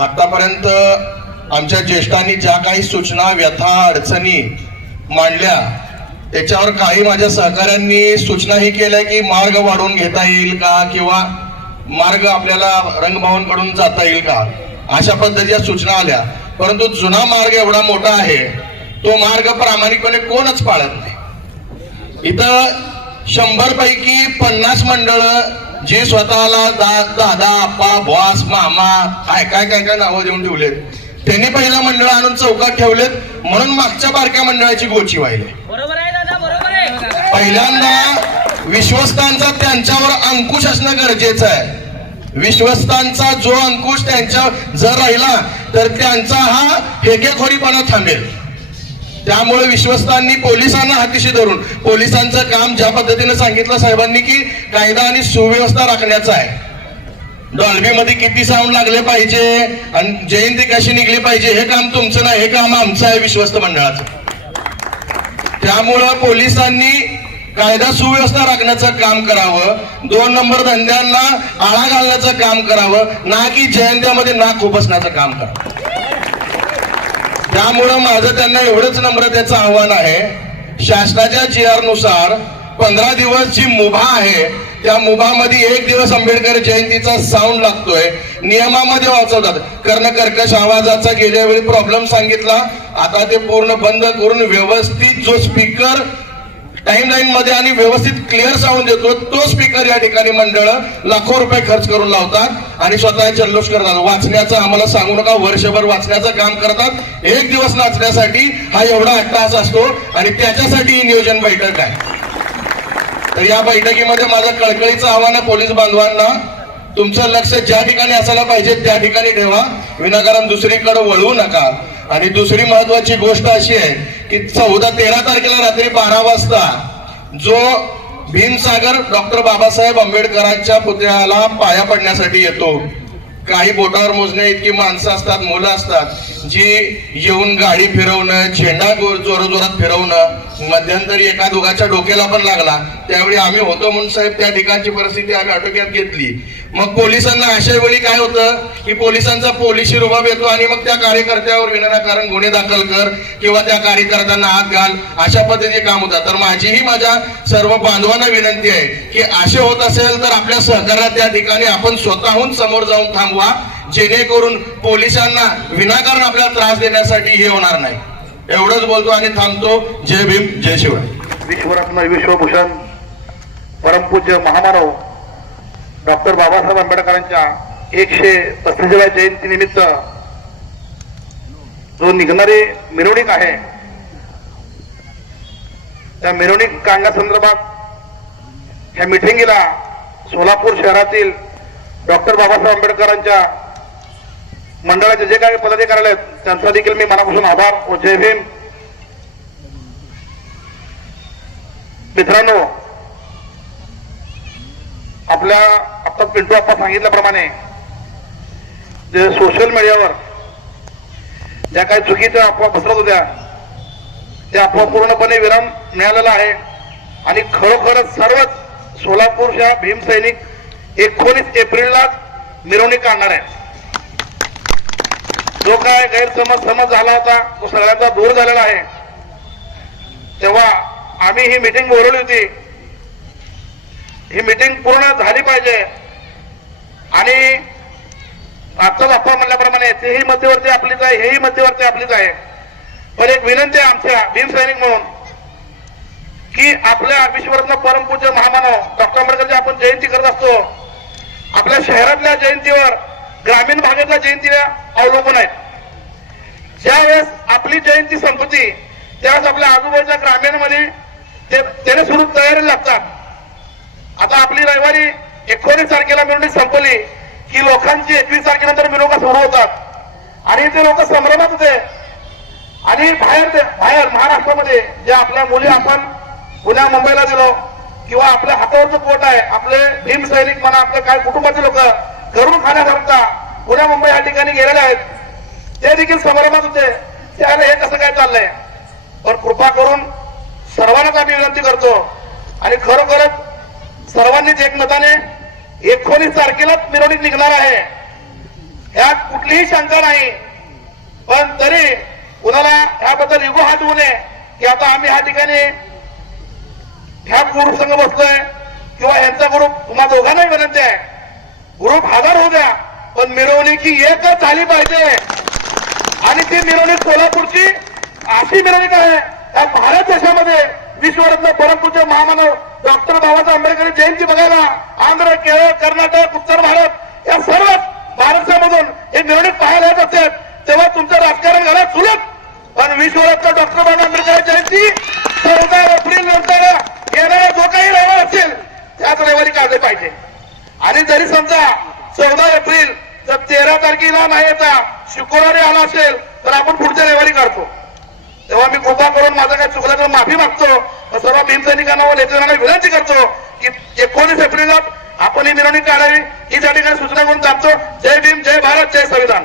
आतापर्यंत आमच्या ज्येष्ठांनी ज्या काही सूचना, व्यथा, अडचणी मांडल्या त्याच्यावर काही माझ्या सहकाऱ्यांनी सूचना ही केल्या की मार्ग वाढवून घेता येईल का, किंवा मार्ग आपल्याला रंगभवनकडून जाता येईल का, अशा पद्धतीच्या सूचना आल्या. परंतु जुना मार्ग एवढा मोठा आहे, तो मार्ग प्रामाणिकपणे कोणच पाळत नाही. इथं 100 पैकी 50 मंडळ जे स्वतःला दादा, आप्पा, बॉस, मामा काय काय काय काय नावं देऊन ठेवलेत, त्यांनी पहिला मंडळ आणून चौकात ठेवलेत, म्हणून मागच्या बारक्या मंडळाची गोची व्हायली. बरोबर आहे दादा, बरोबर आहे. पहिल्यांदा विश्वस्तांचा त्यांच्यावर अंकुश असणं गरजेचं आहे. विश्वस्तांचा जो अंकुश त्यांच्या जर राहिला तर त्यांचा हा हेकेखोरीपणा थांबेल. त्यामुळे विश्वस्तांनी पोलिसांना हातीशी धरून, पोलिसांचं काम ज्या पद्धतीने सांगितलं साहेबांनी की कायदा आणि सुव्यवस्था राखण्याचं आहे. डॉल्बी मध्ये किती साऊंड लागले पाहिजे आणि जयंती कशी निघली पाहिजे हे काम तुमचं नाही, हे काम आमचं आहे, विश्वस्त मंडळाचं. त्यामुळं पोलिसांनी कायदा सुव्यवस्था राखण्याचं काम करावं, 2 नंबर धंद्यांना आळा घालण्याचं काम करावं, ना की जयंत्यामध्ये नाक खुपसण्याचं काम करावं. त्यामुळं माझं त्यांना एवढंच नम्रतेचं आव्हान आहे, शासनाच्या GR नुसार 15 दिवस जी मुभा आहे त्या मुभामध्ये 1 दिवस आंबेडकर जयंतीचा साऊंड लागतोय. नियमामध्ये वाचवतात, कर्णकर्कश आवाजाचा गेल्या वेळी प्रॉब्लेम सांगितला, आता ते पूर्ण बंद करून व्यवस्थित जो स्पीकर टाइमलाईन मध्ये आणि व्यवस्थित क्लिअर साऊंड देतो तो स्पीकर या ठिकाणी मंडळ लाखो रुपये खर्च करून लावतात आणि स्वतः जल्लोष करतात. वाचण्याचं आम्हाला सांगू नका, वर्षभर वाचण्याचं काम करतात. 1 दिवस नाचण्यासाठी हा एवढा अट्टहास असतो आणि त्याच्यासाठी ही नियोजन बैठक आहे. तर या बैठकीमध्ये माझं कळकळीचं आव्हान आहे पोलीस बांधवांना, तुमचं लक्ष ज्या ठिकाणी असायला पाहिजे त्या ठिकाणी ठेवा, विनाकारण दुसरीकडे वळवू नका. आणि दुसरी महत्वाची गोष्ट अशी आहे की 14-13 तारखेला रात्री 12 वाजता जो भीमसागर डॉक्टर बाबासाहेब आंबेडकरांच्या पुतळ्याला पाया पडण्यासाठी येतो, काही बोटावर मोजण्या इतकी माणसं असतात, मुलं असतात जी येऊन गाडी फिरवणं, झेंडा जोरात फिरवणं, मध्यंतरी एका दोघाच्या डोक्याला पण लागला. त्यावेळी आम्ही होतो म्हणून साहेब त्या ठिकाणची परिस्थिती आम्ही आटोक्यात घेतली. मग पोलिसांना अशा वेळी काय होतं की पोलिसांचा पोलिसी रुबाब येतो आणि मग त्या कार्यकर्त्यावर विनाकारण गुन्हे दाखल कर किंवा त्या कार्यकर्त्यांना हात घाल, अशा पद्धतीचे काम होतात. तर माझीही माझ्या सर्व बांधवांना विनंती आहे की असे होत असेल तर आपल्या सहकार्यात त्या ठिकाणी आपण स्वतःहून समोर जाऊन थांबवा, जेणेकरून पोलिसांना विनाकारण आपल्याला त्रास देण्यासाठी हे होणार नाही. एवढंच बोलतो आणि थांबतो. जय भीम, जय शिवाय. विश्वरत्न, विश्वभूषण, परमपूज्य महामानव डॉक्टर बाबासाहेब आंबेडकरांच्या 135व्या जयंती निमित्त जो निघणारी मिरवणूक आहे त्या मिरवणूक काढण्यासंदर्भात ह्या मिटिंगला सोलापूर शहरातील डॉक्टर बाबासाहेब आंबेडकरांच्या मंडळाचे जे काही पदाधिकारी आहेत त्यांचा देखील मी मनापासून आभार व जय भीम. मित्रांनो, आपल्या आता पिंटू आप्पा सांगितल्याप्रमाणे जे सोशल मीडियावर ज्या काही चुकीच्या अफवा पसरत होत्या त्या अफवा पूर्णपणे विराम मिळालेला आहे आणि खरोखरच सर्वच सोलापूरच्या भीमसैनिक 19 एप्रिलला मिरवणूक काढणार आहे. जो काय गैरसमज झाला होता तो सगळ्यांचा दूर झालेला आहे. तेव्हा आम्ही ही मीटिंग बोलवली होती, ही मीटिंग पूर्ण झाली पाहिजे आणि आजचाच अफवा म्हणल्याप्रमाणे तेही मध्यवर्ती आपलीच आहे, हेही मध्यवर्ती आपलीच आहे. पण एक विनंती आहे आमच्या भीमसैनिक म्हणून की आपल्या विश्वरत्न परमपूज्य महामानव डॉक्टर आंबेडकरची आपण जयंती करत असतो, आपल्या शहरातल्या जयंतीवर ग्रामीण भागातल्या जयंतीला अवलंबून आहेत. ज्यावेळेस आपली जयंती संपती त्यावेळेस आपल्या आजूबाजूच्या ग्रामीणमध्ये त्याने सुरू तयारी लागतात. आता आपली रविवारी 19 तारखेला मिरवणूक संपली की लोकांची 21 तारखेनंतर मिरवणुका सुरू होतात आणि ते लोक संभ्रमात होते. आणि बाहेर महाराष्ट्रामध्ये ज्या आपल्या मुली आपण पुण्या मुंबईला दिलो किंवा आपल्या हातावरचं पोट आहे, आपले भीम सैनिक म्हणा, आपले काय कुटुंबाचे लोक घरून खाण्याकरता पुण्या मुंबई या ठिकाणी गेलेले आहेत, ते देखील संभ्रमात होते. त्याला हे कसं काय चाललंय. पण कृपा करून सर्वांनाच आम्ही विनंती करतो आणि खरोखरच सर्वांनीच एकमताने 19 तारखेलाच मिरवणूक निघणार आहे ह्यात कुठलीही शंका नाही. पण तरी कुणाला ह्याबद्दल इगो हात होऊ नये की आता आम्ही ह्या ठिकाणी ह्या ग्रुप संघ बसलोय किंवा यांचा ग्रुप, तुम्हा दोघांनाही विनंती आहे, ग्रुप 1000 होऊ द्या पण मिरवणूक ही एकच झाली पाहिजे. आणि ती मिरवणूक सोलापूरची अशी मिरवणूक आहे या भारत देशामध्ये विश्वरत्न परमपूज्य महामानव डॉक्टर बाबासाहेब आंबेडकर जयंती बघायला आंध्र, केरळ, कर्नाटक, उत्तर भारत या सर्व भारतामधून हे मिरवणूक पाहायला येत असते. तेव्हा तुमचं राजकारण झालं चुलत. पण विश्वरत्न डॉक्टर बाबासाहेब आंबेडकर जयंती 14 एप्रिल नंतर येणारा जो काही रविवार असेल त्याच रविवारी काढले पाहिजे. आणि जरी समजा 14 एप्रिल जर 13 तारखेला नाही येता शुक्रवारी आला असेल तर आपण पुढच्या रविवारी काढतो. तेव्हा मी कृपा करून माझं काही चुकलं तर माफी मागतो. सर्व भीमसैनिकांना व नेत्यांना विनंती करतो की 19 एप्रिलला आपण ही मिरवणूक काढावी ही त्या ठिकाणी सूचना करून टाकतो. जय भीम, जय भारत, जय संविधान.